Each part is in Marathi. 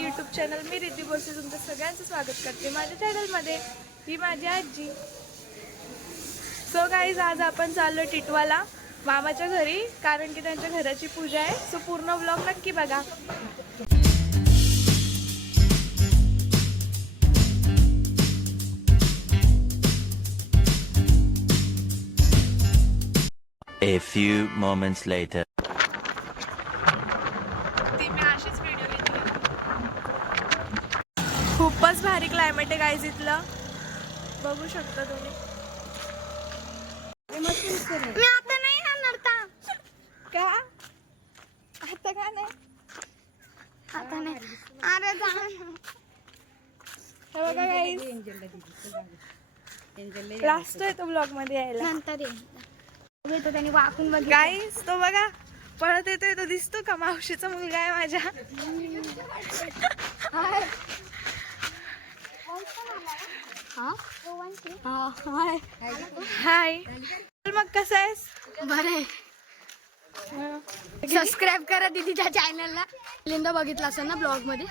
माय यूट्यूब चॅनल. मी रिद्धी बोरसे तुमचं सगळ्यांचं स्वागत करते माझ्या चॅनलमध्ये. ही माझी आजी. सो गाईज, आज आपण चाललो टिटवाला मामाच्या घरी, कारण की त्यांच्या घराची पूजा आहे. सो पूर्ण व्लॉग नक्की बघा. A few moments later. खूपच भारी क्लायमेट आहे गाईज इथलं, बघू शकता तुम्ही. मी आता नाही जाणार का आता का नाही? आता नाही. अरे हे बघा गाईज, लास्ट आहे तो ब्लॉग मध्ये यायला. नंतर येतो त्यांनी वाकून बघ. गाईज तो बघा पळत येतोय, तो दिसतो का? मावशीचा मुलगा आहे माझ्या. हाय, मग कसं आहेस? बरं. सबस्क्राईब करा दीदीच्या चॅनलला. लिंदा बघितला असेल ना ब्लॉग मध्ये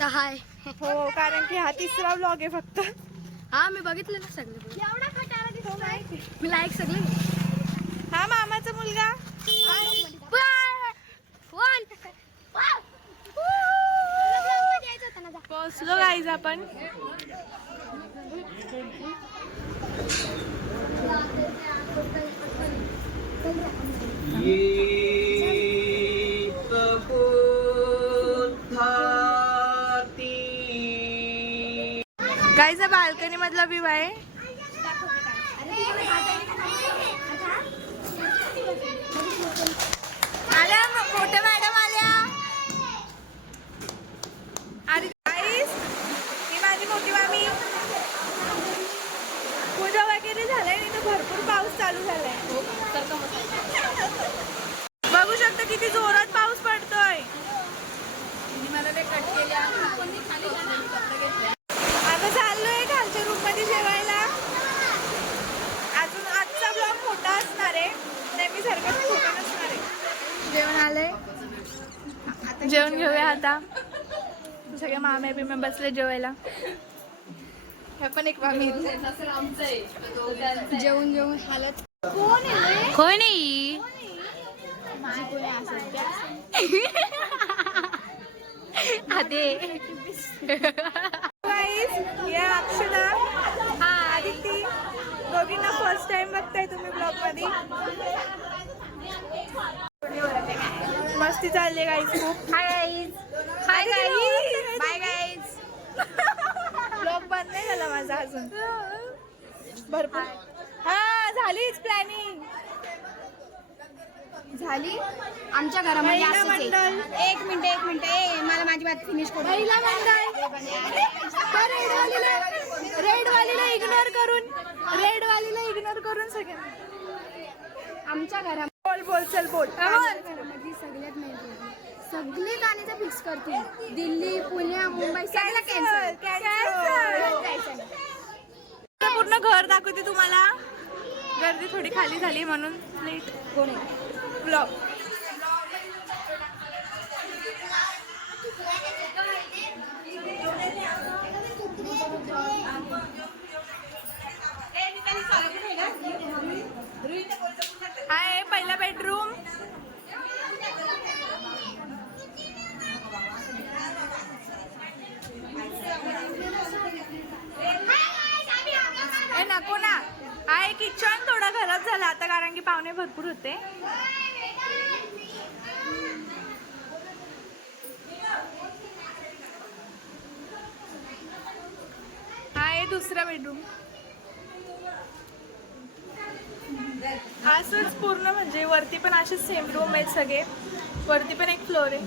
तर हाय. हो, कारण की हा तिसरा ब्लॉग आहे फक्त. हा, मी बघितलं ना सगळे. एवढा खटारा दिसतोय. मी लाईक सगळे. हा मामाचा मुलगा. पोहोचलो गाईज आपण. गाईज बाल्कनी मधला व्ह्यू आहे. आल्या मोठ्या मॅडम आल्या. अरे गाईज, ही माझी मोठी मामी. पूजा वगैरे झालाय आणि इथं भरपूर पाऊस चालू झालाय. बघू शकता किती जोरात पाऊस पडतोय. आता चाललोय खालच्या रूम मध्ये जेवायला. अजून आजचा ब्लॉग मोठा असणार आहे, नेहमी सारखं छोटा नसणार आहे. जेवण आलंय, जेवण घेऊया आता. सगळे मामे बिमे बसले जेवायला. ह्या पण एक मामी. जेवून जेवून हालत. कोण आहे? या अक्षदा, हा आदिती, दोघींना फर्स्ट टाइम बघताय तुम्ही ब्लॉग मध्ये. मस्ती चालली गाईज खूप. Hi guys. Hi guys. Bye guys. Blog बंद नाही झाला माझा अजून. भरपूर. हा, झालीच प्लॅनिंग झाली आमच्या घरामध्ये. महिला असंच मंडळ. आहे. एक मिनिट मला माझी बात फिनिश करू. महिला मंडळ. रेड वालीला इग्नोर करून आमच्या घरामध्ये बोल चल बोल. सगळ्यात मेन सगळे गाणीचं फिक्स करते. दिल्ली, पुणे, मुंबई सगळं कॅन्सल. पूर्ण घर दाखवते तुम्हाला. गर्दी थोडी खाली झाली म्हणून लेट ब्लॉग. हाय, पहिला बेडरूम. नको ना. आहे किचन थोडा खराब झाला आता, कारण की पाहुणे भरपूर होते. आहे दुसरा बेडरूम. असंच पूर्ण म्हणजे वरती पण असेच सेम रूम आहेत सगळे. वरती पण एक फ्लोर आहे.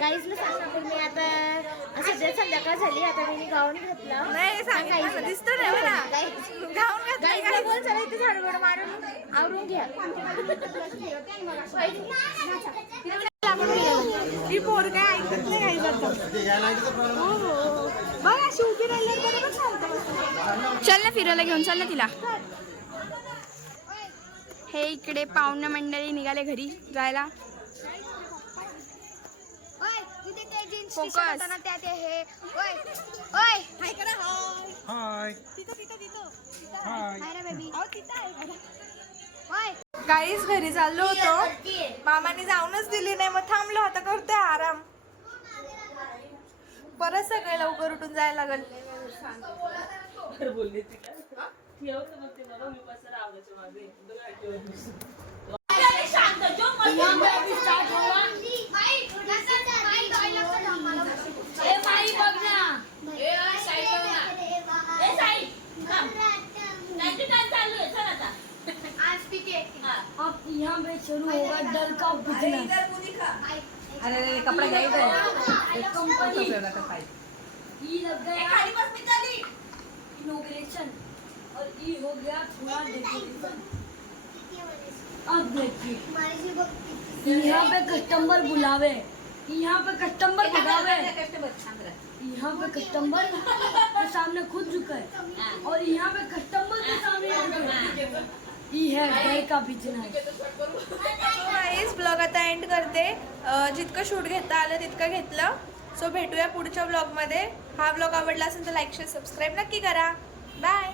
गाईजला सांगतो मी आता सध्या संध्याकाळ झाली आता मी गाऊन घातला. नाही सांगितलं दिसतो नाही मला गाऊन गाईजला घातलं बोल चला इथे झाडूगड मारून आवरून घ्या. ही पोर काय ऐकत नाही काही जातं. हो बघ अशी उभी राहिल्यावर बरोबर चालतं. चल ना फिरायला घेऊन चल ना तिला. हे इकडे पाहुणे मंडळी निघाले घरी जायला. फोकस काहीच घरी चाललो होतो मामाने जाऊनच दिली नाही मग थांबलो आता करतोय आराम. परत सगळे लवकर उठून जायला लागल. अब यहाँ पे शुरू होगा डर का बिजनेस. अरे कपड़ा घ्यायचा ये लग गया इनॉग्रेशन और ये हो गया थोड़ा डेकोरेशन. अब देखिए यहाँ पे कस्टमर बुलावे, यहाँ पे कस्टमर बुलावे, यहाँ पे कस्टमर के सामने खुद झुके और यहाँ पे कस्टमर के सामने झुके. ये है डर का बिजनेस. गाईज ब्लॉग आता एंड करते. जितकं शूट घेता आलं तितकं घेतलं. सो भेटूया पुढच्या ब्लॉगमध्ये. हा ब्लॉग आवडला असेल तर लाईक शेअर सबस्क्राईब नक्की करा. बाय.